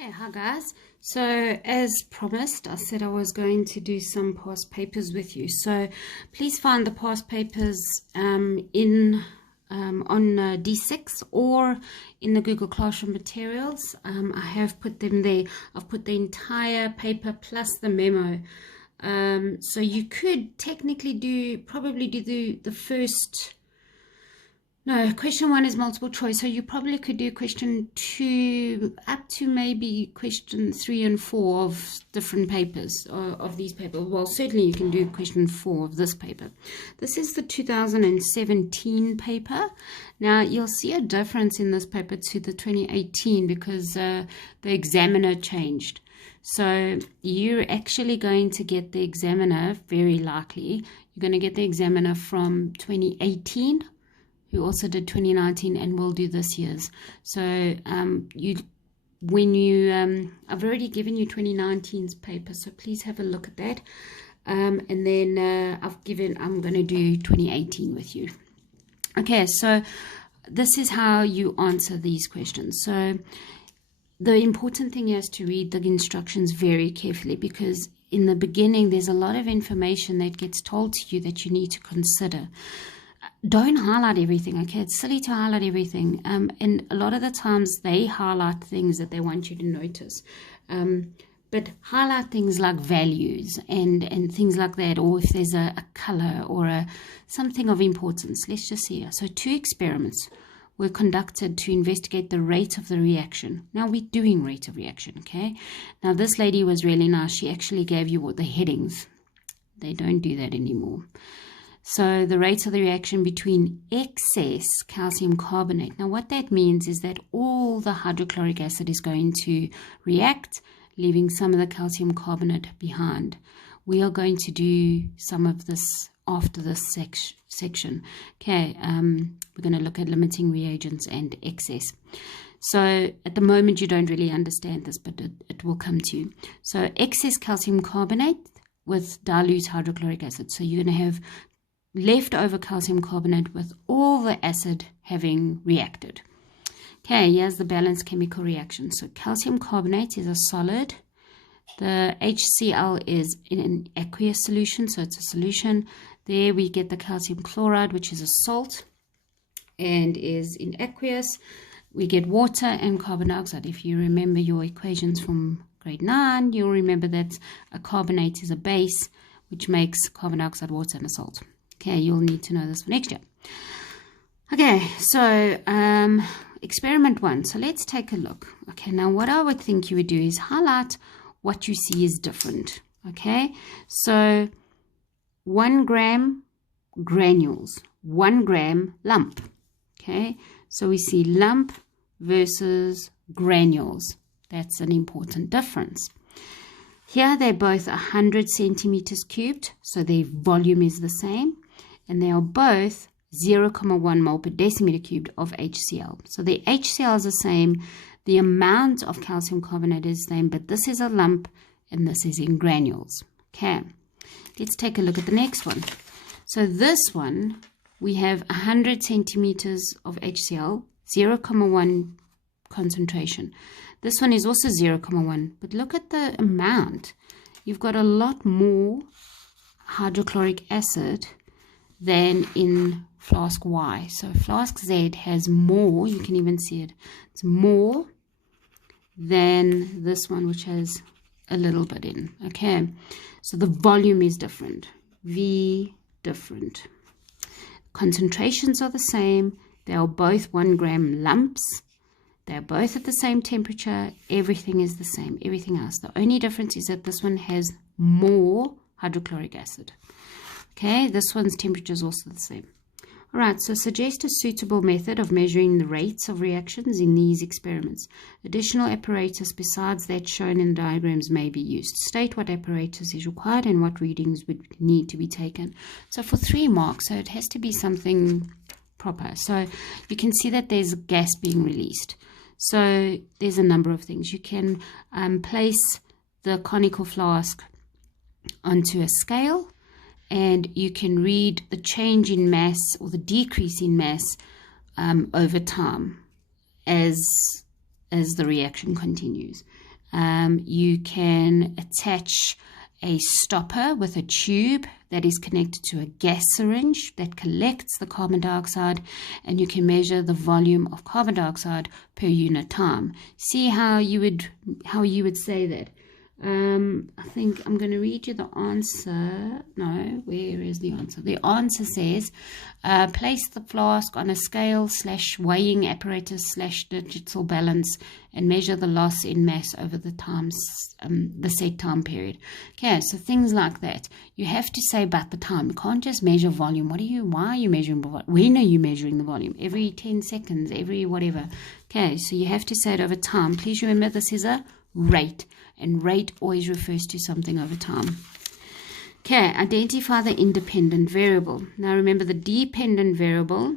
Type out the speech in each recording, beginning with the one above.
Okay, hi guys. So as promised, I said I was going to do some past papers with you. So please find the past papers on D6 or in the Google Classroom materials. I have put them there. I've put the entire paper plus the memo. So you could technically probably do the first. No, question 1 is multiple choice, so you probably could do question 2 up to maybe question 3 and 4 of different papers, of these papers. Well, certainly you can do question 4 of this paper. This is the 2017 paper. Now, you'll see a difference in this paper to the 2018 because the examiner changed. So you're actually going to get the examiner, very likely, you're going to get the examiner from 2018, who also did 2019 and will do this year's. So I've already given you 2019's paper, so please have a look at that. And then I'm going to do 2018 with you. Okay, so this is how you answer these questions. So the important thing is to read the instructions very carefully, because in the beginning there's a lot of information that gets told to you that you need to consider. Don't highlight everything, okay? It's silly to highlight everything. And a lot of the times they highlight things that they want you to notice. But highlight things like values and things like that, or if there's a color or something of importance. Let's just see here. So 2 experiments were conducted to investigate the rate of the reaction. Now we're doing rate of reaction, okay? Now this lady was really nice. She actually gave you the headings. They don't do that anymore. So the rate of the reaction between excess calcium carbonate. Now what that means is that all the hydrochloric acid is going to react, leaving some of the calcium carbonate behind. We are going to do some of this after this section. Okay, we're going to look at limiting reagents and excess. So at the moment you don't really understand this, but it will come to you. So excess calcium carbonate with dilute hydrochloric acid. So you're going to have leftover calcium carbonate with all the acid having reacted. Okay, here's the balanced chemical reaction. So calcium carbonate is a solid. The HCl is in an aqueous solution, so it's a solution. There we get the calcium chloride, which is a salt and is in aqueous. We get water and carbon dioxide. If you remember your equations from grade 9, you'll remember that a carbonate is a base, which makes carbon dioxide, water, and a salt. Okay, you'll need to know this for next year. Okay, so experiment 1. So let's take a look. Okay, now what I would think you would do is highlight what you see is different. Okay, so 1 gram granules, 1 gram lump. Okay, so we see lump versus granules. That's an important difference. Here they're both 100 centimeters cubed, so their volume is the same. And they are both 0.1 mole per decimeter cubed of HCl. So the HCl is the same, the amount of calcium carbonate is the same, but this is a lump and this is in granules. Okay, let's take a look at the next one. So this one, we have 100 centimeters of HCl, 0.1 concentration. This one is also 0.1, but look at the amount. You've got a lot more hydrochloric acid than in flask Y. So flask Z has more, you can even see it, it's more than this one, which has a little bit in. Okay, so the volume is different, V different. Concentrations are the same, they are both 1 gram lumps, they're both at the same temperature, everything is the same, everything else. The only difference is that this one has more hydrochloric acid. Okay, this one's temperature is also the same. All right, so suggest a suitable method of measuring the rates of reactions in these experiments. Additional apparatus besides that shown in the diagrams may be used. State what apparatus is required and what readings would need to be taken. So for 3 marks, so it has to be something proper. So you can see that there's gas being released. So there's a number of things. You can place the conical flask onto a scale, and you can read the change in mass or the decrease in mass over time as the reaction continues. You can attach a stopper with a tube that is connected to a gas syringe that collects the carbon dioxide, and you can measure the volume of carbon dioxide per unit time. See how you would say that. I think I'm going to read you the answer. No, where is the answer? The answer says, place the flask on a scale / weighing apparatus / digital balance and measure the loss in mass over the set time period. Okay, so things like that. You have to say about the time. You can't just measure volume. Why are you measuring volume? When are you measuring the volume? Every 10 seconds, every whatever. Okay, so you have to say it over time. Please remember this is a rate, and rate always refers to something over time. Okay, identify the independent variable. Now remember, the dependent variable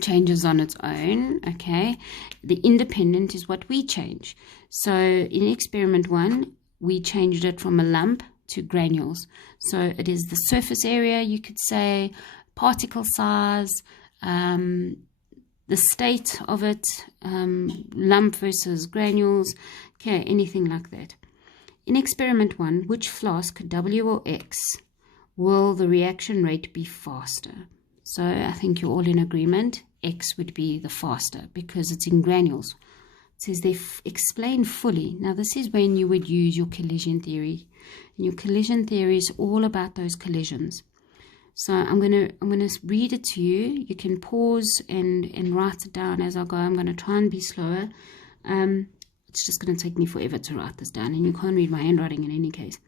changes on its own. Okay, the independent is what we change. So in experiment 1, we changed it from a lump to granules. So it is the surface area, you could say, particle size, the state of it, lump versus granules, okay, anything like that. In experiment 1, which flask, W or X, will the reaction rate be faster? So I think you're all in agreement. X would be the faster because it's in granules. It says they explain fully. Now this is when you would use your collision theory. And your collision theory is all about those collisions. So I'm gonna read it to you. You can pause and write it down as I go. I'm gonna try and be slower. It's just gonna take me forever to write this down, and you can't read my handwriting in any case.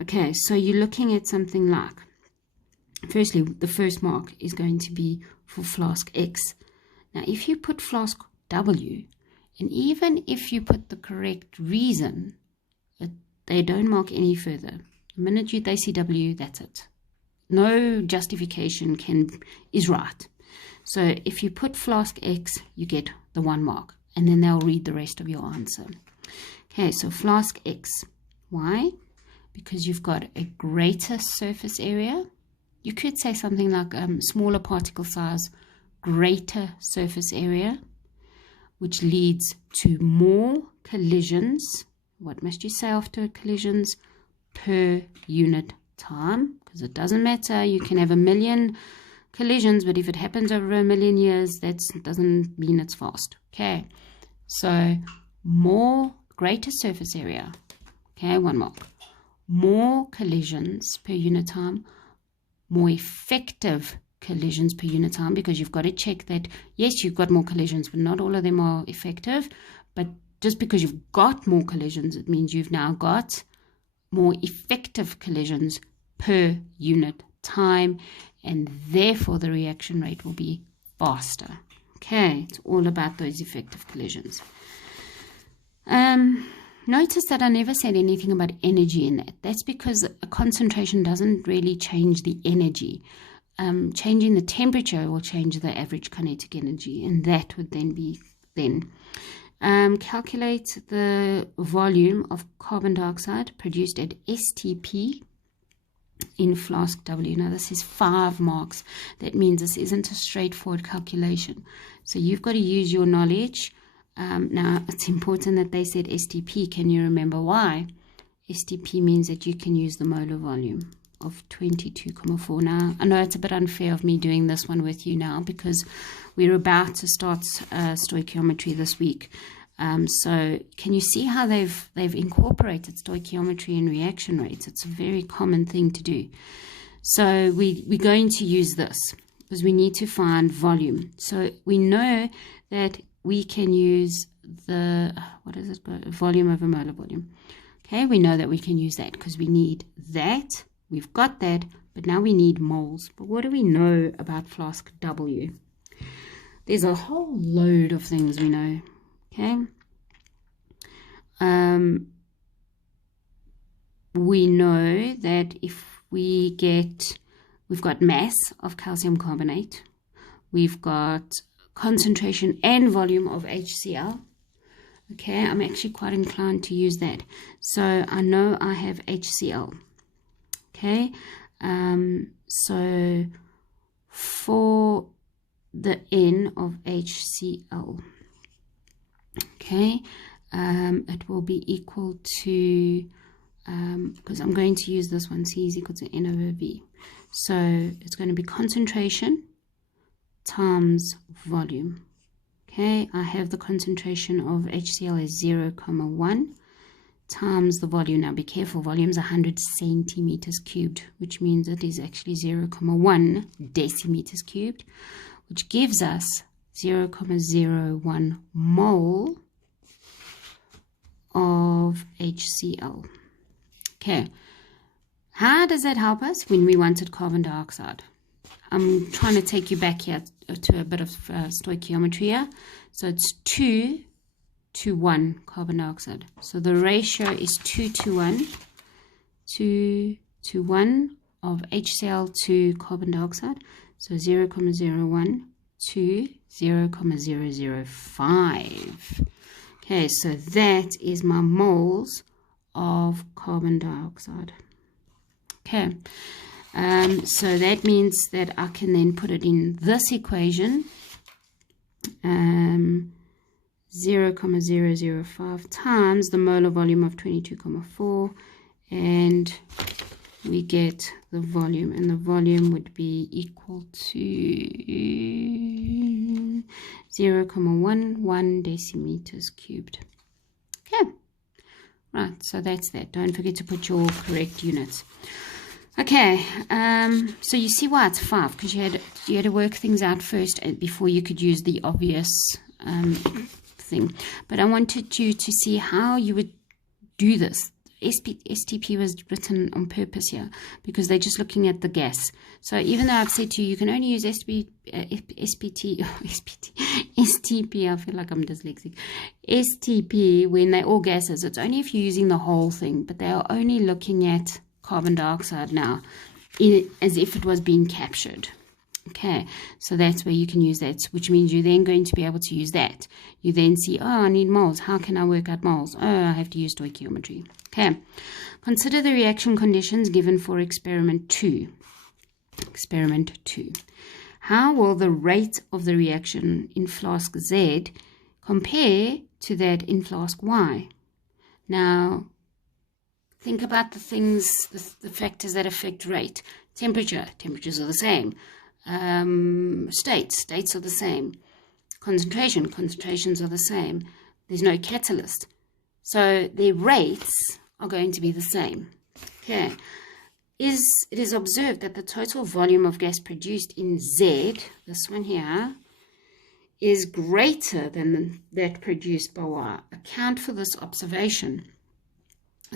Okay, so you're looking at something like, firstly, the first mark is going to be for flask X. Now, if you put flask W, and even if you put the correct reason, they don't mark any further. The minute they see W, that's it. No justification is right. So if you put flask X, you get the 1 mark, and then they'll read the rest of your answer. Okay, so flask X. Why? Because you've got a greater surface area. You could say something like smaller particle size, greater surface area, which leads to more collisions. What must you say after collisions? Per unit time, because it doesn't matter. You can have 1 million collisions, but if it happens over 1 million years, that doesn't mean it's fast. Okay, so greater surface area. Okay, 1 mark. More collisions per unit time, more effective collisions per unit time, because you've got to check that, yes, you've got more collisions, but not all of them are effective. But just because you've got more collisions, it means you've now got more effective collisions per unit time, and therefore the reaction rate will be faster. Okay, it's all about those effective collisions. Notice that I never said anything about energy in that. That's because a concentration doesn't really change the energy. Changing the temperature will change the average kinetic energy, and that would then be calculate the volume of carbon dioxide produced at STP in flask W. Now this is 5 marks. That means this isn't a straightforward calculation. So you've got to use your knowledge. Now it's important that they said STP. Can you remember why? STP means that you can use the molar volume of 22,4. Now I know it's a bit unfair of me doing this one with you now, because we're about to start stoichiometry this week. So can you see how they've incorporated stoichiometry and reaction rates? It's a very common thing to do. So we're going to use this because we need to find volume. So we know that we can use the, volume over molar volume. Okay, we know that we can use that because we need that. We've got that, but now we need moles. But what do we know about flask W? There's a whole load of things we know. Okay. We know that if we've got mass of calcium carbonate, we've got concentration and volume of HCl. Okay, I'm actually quite inclined to use that. So I know I have HCl. Okay, so for the N of HCl, okay, it will be equal to, because I'm going to use this one, C is equal to N over V. So it's going to be concentration times volume. Okay, I have the concentration of HCl as 0,1 times the volume. Now be careful, volume is 100 centimeters cubed, which means it is actually 0,1 decimeters cubed, which gives us 0,01 mole of HCl. Okay, how does that help us when we wanted carbon dioxide? I'm trying to take you back here to a bit of stoichiometry here. So it's 2 to 1 carbon dioxide. So the ratio is 2 to 1. 2 to 1 of HCl to carbon dioxide. So 0,01 to 0,005. Okay, so that is my moles of carbon dioxide. Okay. So that means that I can then put it in this equation, 0,005 times the molar volume of 22,4, and we get the volume, and the volume would be equal to 0,11 decimeters cubed. Okay, right, so that's that. Don't forget to put your correct units. Okay, so you see why it's 5, because you had to work things out first before you could use the obvious thing. But I wanted you to see how you would do this. STP was written on purpose here because they're just looking at the gas. So even though I've said to you, you can only use STP, I feel like I'm dyslexic, STP when they're all gases. It's only if you're using the whole thing, but they are only looking at carbon dioxide now as if it was being captured. Okay, so that's where you can use that, which means you're then going to be able to use that. You then see, oh, I need moles. How can I work out moles? Oh, I have to use stoichiometry. Okay, consider the reaction conditions given for experiment 2. Experiment 2. How will the rate of the reaction in flask Z compare to that in flask Y? Now, think about the things, the factors that affect rate. Temperature. Temperatures are the same. States are the same. Concentrations are the same. There's no catalyst, so their rates are going to be the same. Okay, it is observed that the total volume of gas produced in Z, this one here, is greater than that produced by Y. Account for this observation.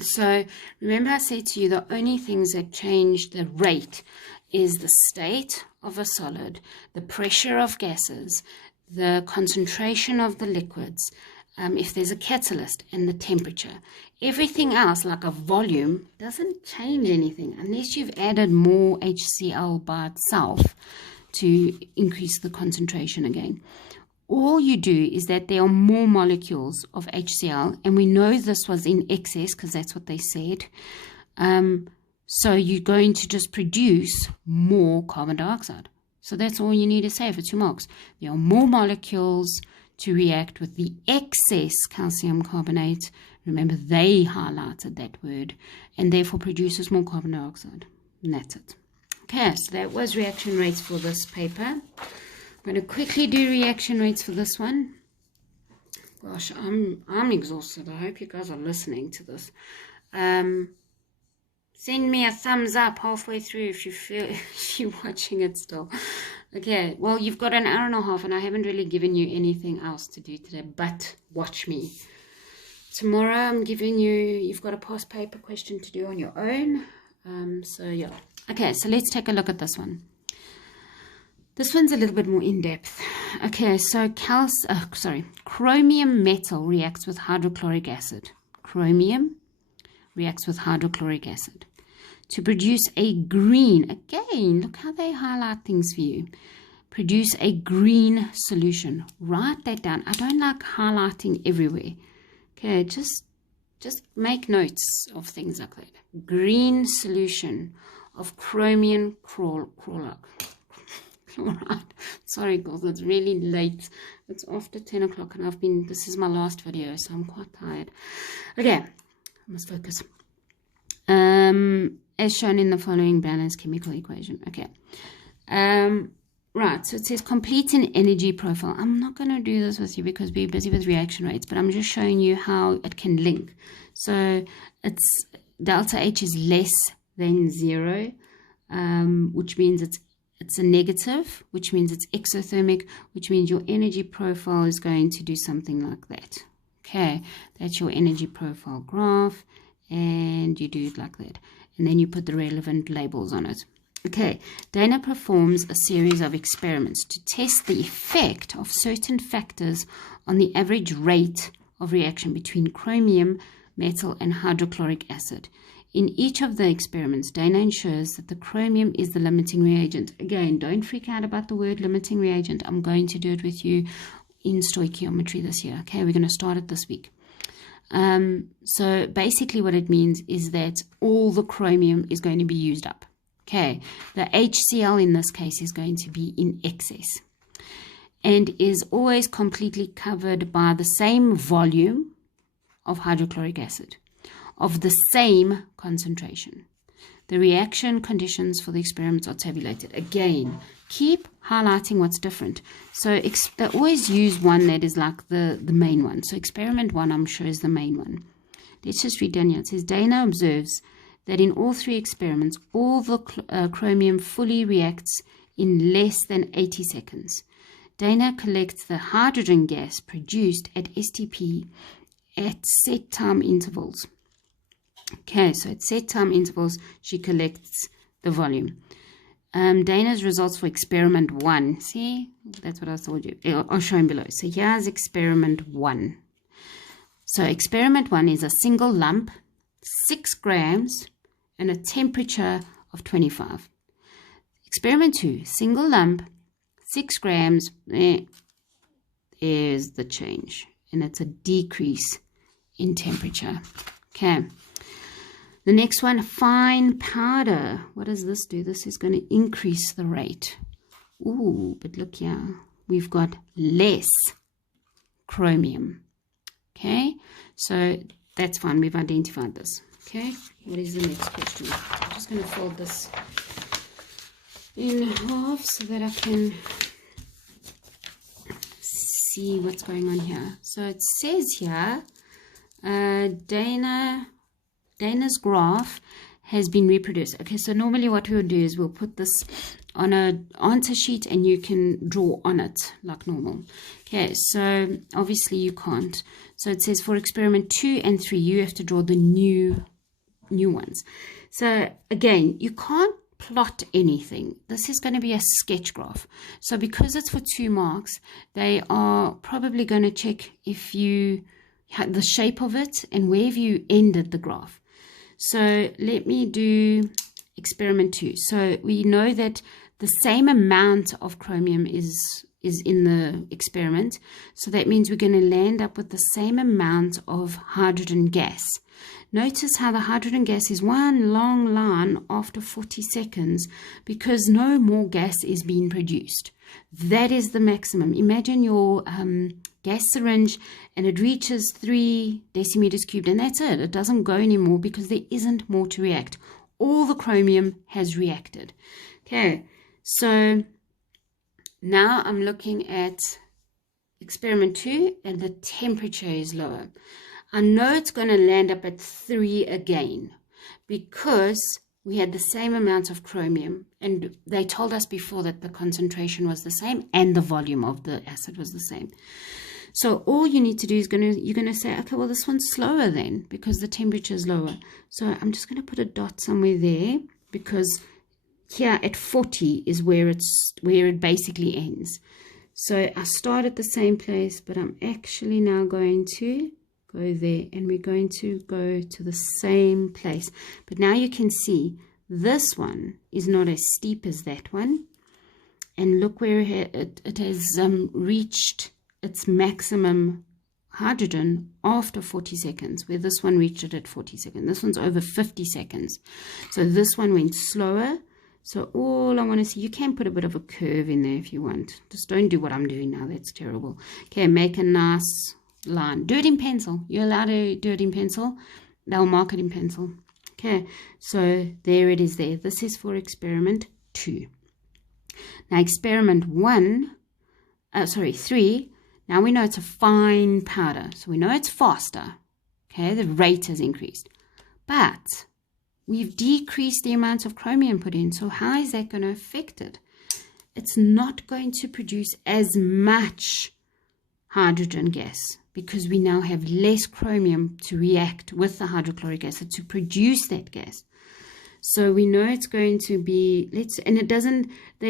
So remember I said to you the only things that change the rate is the state of a solid, the pressure of gases, the concentration of the liquids, if there's a catalyst, and the temperature. Everything else, like a volume, doesn't change anything unless you've added more HCl by itself to increase the concentration again. All you do is that there are more molecules of HCl, and we know this was in excess because that's what they said. So you're going to just produce more carbon dioxide. So that's all you need to say for 2 marks. There are more molecules to react with the excess calcium carbonate. Remember, they highlighted that word, and therefore produces more carbon dioxide. And that's it. Okay, so that was reaction rates for this paper. I'm going to quickly do reaction rates for this one. Gosh, I'm exhausted. I hope you guys are listening to this. Send me a thumbs up halfway through if you feel you're watching it still. Okay, well, you've got an hour and a half, and I haven't really given you anything else to do today, but watch me. Tomorrow I'm giving you've got a past paper question to do on your own. So yeah. Okay, so let's take a look at this one. This one's a little bit more in-depth. Okay, so chromium metal reacts with hydrochloric acid. Chromium reacts with hydrochloric acid to produce a green, again, look how they highlight things for you, produce a green solution. Write that down. I don't like highlighting everywhere. Okay, just make notes of things like that. Green solution of chromium chloride. All right. Sorry, girls. It's really late. It's after 10 o'clock and this is my last video, so I'm quite tired. Okay. I must focus. As shown in the following balanced chemical equation. Okay. Right. So it says complete an energy profile. I'm not going to do this with you because we're busy with reaction rates, but I'm just showing you how it can link. So it's delta H is less than 0, which means it's a negative, which means it's exothermic, which means your energy profile is going to do something like that. Okay, that's your energy profile graph, and you do it like that. And then you put the relevant labels on it. Okay, Dana performs a series of experiments to test the effect of certain factors on the average rate of reaction between chromium, metal, and hydrochloric acid. In each of the experiments, Dana ensures that the chromium is the limiting reagent. Again, don't freak out about the word limiting reagent. I'm going to do it with you in stoichiometry this year. Okay, we're going to start it this week. So basically what it means is that all the chromium is going to be used up. Okay, the HCl in this case is going to be in excess and is always completely covered by the same volume of hydrochloric acid of the same concentration. The reaction conditions for the experiments are tabulated. Again, keep highlighting what's different. So they always use one that is like the main one. So experiment 1, I'm sure, is the main one. Let's just read down here. It says, Dana observes that in all 3 experiments, all the chromium fully reacts in less than 80 seconds. Dana collects the hydrogen gas produced at STP at set time intervals. Okay, so at set time intervals, she collects the volume. Dana's results for experiment 1. See, that's what I told you. Are shown below. So here's experiment 1. So experiment 1 is a single lump, 6 grams, and a temperature of 25. Experiment 2, single lump, 6 grams, is the change. And it's a decrease in temperature. Okay. The next one, fine powder. What does this do? This is going to increase the rate. Ooh, but look here. We've got less chromium. Okay, so that's fine. We've identified this. Okay, what is the next question? I'm just going to fold this in half so that I can see what's going on here. So it says here, Dana's graph has been reproduced. Okay, so normally what we'll do is we'll put this on an answer sheet and you can draw on it like normal. Okay, so obviously you can't. So it says for experiment 2 and 3, you have to draw the new ones. So again, you can't plot anything. This is going to be a sketch graph. So because it's for 2 marks, they are probably going to check if you had the shape of it and where have you ended the graph. So let me do experiment 2. So we know that the same amount of chromium is in the experiment. So that means we're going to land up with the same amount of hydrogen gas. Notice how the hydrogen gas is one long line after 40 seconds because no more gas is being produced. That is the maximum. Imagine your gas syringe and it reaches 3 decimeters cubed and that's it. It doesn't go anymore because there isn't more to react. All the chromium has reacted. Okay, so now I'm looking at experiment 2 and the temperature is lower. I know it's going to land up at 3 again because we had the same amount of chromium and they told us before that the concentration was the same and the volume of the acid was the same. So all you need to do is you're going to say, okay, well, this one's slower then because the temperature is lower. So I'm just going to put a dot somewhere there because here at 40 is where it basically ends. So I start at the same place, but I'm actually now going to go there and we're going to go to the same place. But now you can see this one is not as steep as that one. And look where it has reached its maximum hydrogen after 40 seconds, where this one reached it at 40 seconds. This one's over 50 seconds. So this one went slower. So all I want to see, you can put a bit of a curve in there if you want. Just don't do what I'm doing now. That's terrible. Okay, make a nice line. Do it in pencil. You're allowed to do it in pencil. They'll mark it in pencil. Okay, so there it is there. This is for experiment 2. Now experiment 3, now we know it's a fine powder. So we know it's faster. Okay, the rate has increased. But we've decreased the amount of chromium put in. So how is that going to affect it? It's not going to produce as much hydrogen gas because we now have less chromium to react with the hydrochloric acid to produce that gas. So we know it's going to be, they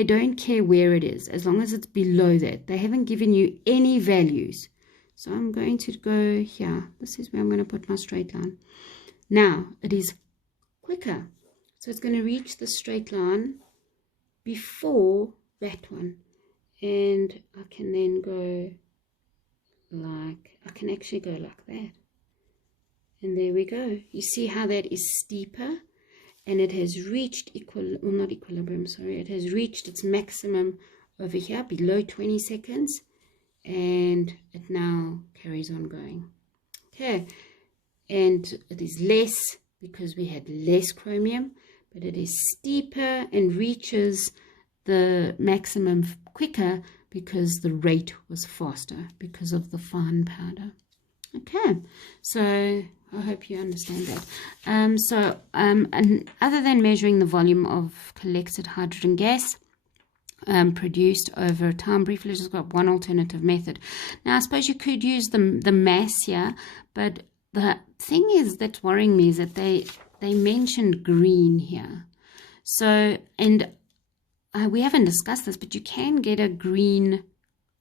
don't care where it is as long as it's below that. They haven't given you any values. So I'm going to go here. This is where I'm going to put my straight line. Now it is quicker. So it's going to reach the straight line before that one. And I can then go I can actually go like that. And there we go. You see how that is steeper? And it has reached it has reached its maximum over here below 20 seconds. And it now carries on going. Okay. And it is less because we had less chromium, but it is steeper and reaches the maximum quicker because the rate was faster because of the fine powder. Okay, so I hope you understand that. And other than measuring the volume of collected hydrogen gas produced over time, briefly just got one alternative method. Now, I suppose you could use the mass here, but the thing is that's worrying me is that they mentioned green here. So, and we haven't discussed this, but you can get a green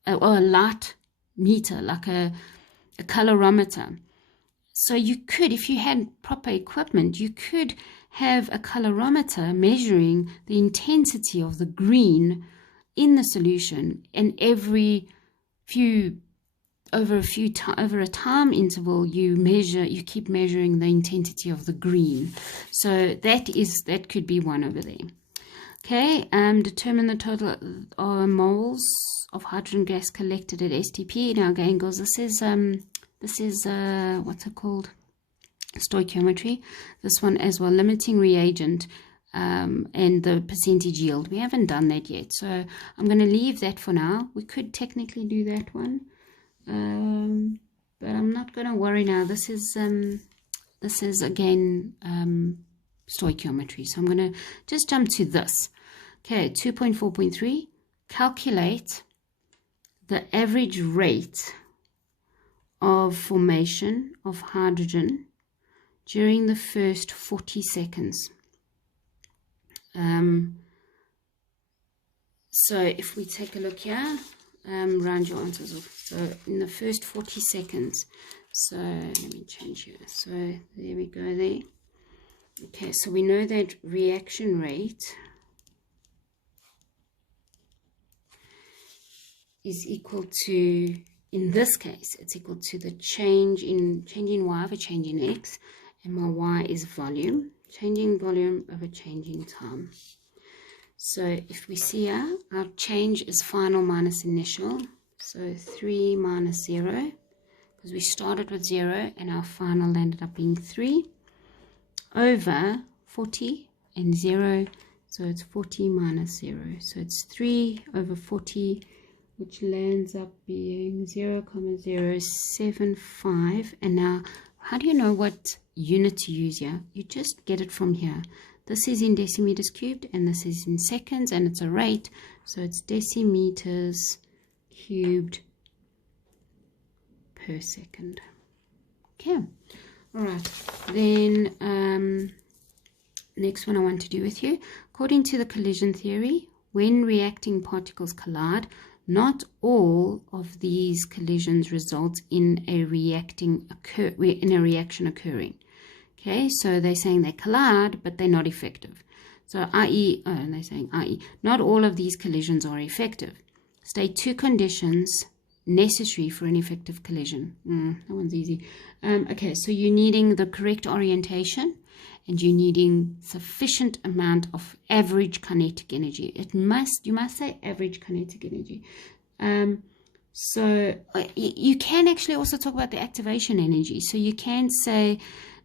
or a light meter, like a colorimeter. So you could, if you had proper equipment, you could have a colorimeter measuring the intensity of the green in the solution, and over a time interval you keep measuring the intensity of the green. So that could be one over there. Okay, determine the total moles of hydrogen gas collected at STP. Now again, girls, this is what's it called? Stoichiometry. This one as well, limiting reagent and the percentage yield. We haven't done that yet, so I'm going to leave that for now. We could technically do that one, but I'm not going to worry now. This is again stoichiometry, so I'm going to just jump to this. Okay, 2.4.3, calculate the average rate of formation of hydrogen during the first 40 seconds. So if we take a look here, round your answers off. So in the first 40 seconds, so let me change here. So there we go there. Okay, so we know that reaction rate is equal to, in this case, it's equal to the change in y over change in x, and my y is volume, changing volume over changing time. So if we see here, our change is final minus initial, so 3 minus 0, because we started with 0 and our final ended up being 3, over 40 and 0, so it's 40 minus 0, so it's 3 over 40, which lands up being 0.075. And now, how do you know what unit to use here? You just get it from here. This is in decimeters cubed, and this is in seconds, and it's a rate, so it's decimeters cubed per second. Okay, all right. Then next one I want to do with you. According to the collision theory, when reacting particles collide, not all of these collisions result in a reaction occurring. Okay, so they're saying they collide, but they're not effective. So they're saying not all of these collisions are effective. State 2 conditions necessary for an effective collision. That one's easy. Okay, so you're needing the correct orientation and you're needing sufficient amount of average kinetic energy. You must say average kinetic energy. So you can actually also talk about the activation energy. So you can say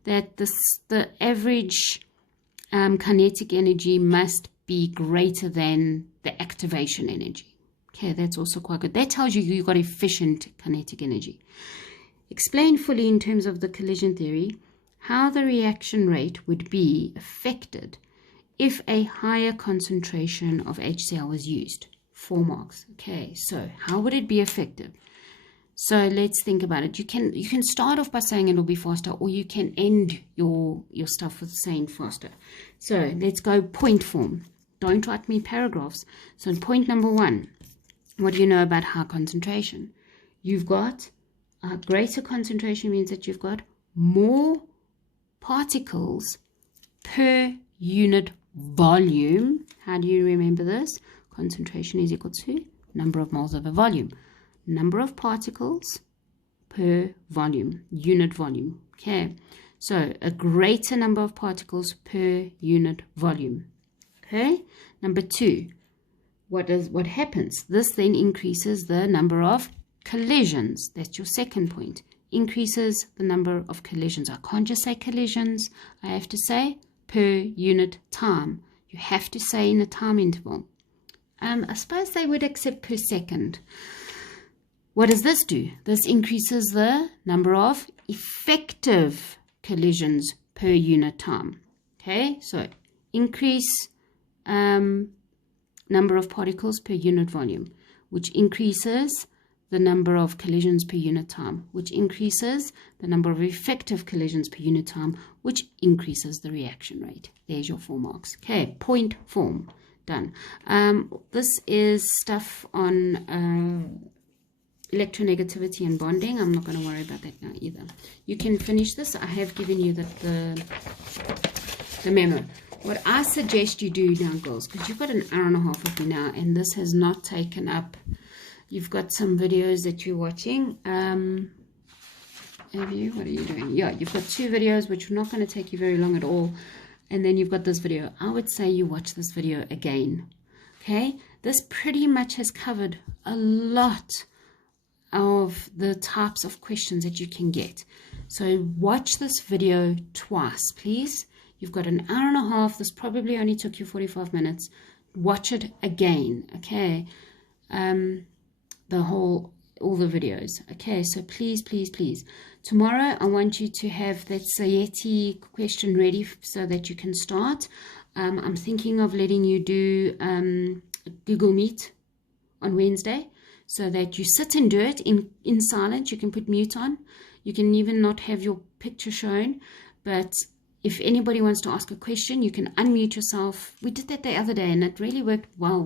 that the average kinetic energy must be greater than the activation energy. Okay, that's also quite good. That tells you you've got efficient kinetic energy. Explain fully in terms of the collision theory how the reaction rate would be affected if a higher concentration of HCl was used. 4 marks. Okay, so how would it be effective? So let's think about it. You can start off by saying it'll be faster, or you can end your stuff with saying faster. So let's go point form. Don't write me paragraphs. So point number 1, what do you know about high concentration? You've got a greater concentration means that you've got more particles per unit volume. How do you remember this? Concentration is equal to number of moles over volume. Number of particles per volume, unit volume. Okay, so a greater number of particles per unit volume. Okay, number 2, what happens? This then increases the number of collisions. That's your second point. Increases the number of collisions. I can't just say collisions. I have to say per unit time. You have to say in a time interval. I suppose they would accept per second. What does this do? This increases the number of effective collisions per unit time. Okay, so increase number of particles per unit volume, which increases the number of collisions per unit time, which increases the number of effective collisions per unit time, which increases the reaction rate. There's your 4 marks. Okay, point form. Done. This is stuff on electronegativity and bonding. I'm not going to worry about that now either. You can finish this. I have given you the memo. What I suggest you do now, girls, because you've got an hour and a half with me now, and this has not taken up. You've got some videos that you're watching. Have you? What are you doing? Yeah, you've got 2 videos, which are not going to take you very long at all. And then you've got this video. I would say you watch this video again. Okay, this pretty much has covered a lot of the types of questions that you can get. So watch this video twice, please. You've got an hour and a half. This probably only took you 45 minutes. Watch it again, okay? All the videos. Okay, so please. Tomorrow, I want you to have that Sayeti question ready so that you can start. I'm thinking of letting you do Google Meet on Wednesday so that you sit and do it in silence. You can put mute on. You can even not have your picture shown. But if anybody wants to ask a question, you can unmute yourself. We did that the other day, and it really worked well.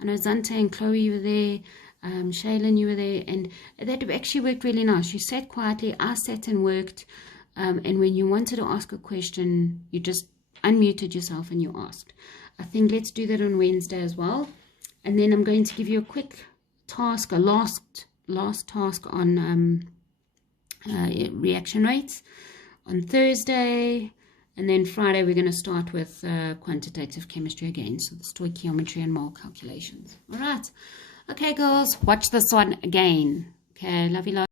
I know Zante and Chloe were there. Shaylin, you were there, and that actually worked really nice. You sat quietly, I sat and worked, and when you wanted to ask a question, you just unmuted yourself and you asked. I think let's do that on Wednesday as well. And then I'm going to give you a quick task, a last task on reaction rates on Thursday, and then Friday we're going to start with quantitative chemistry again, so the stoichiometry and mole calculations. All right. Okay, girls, watch this one again. Okay, love you lots.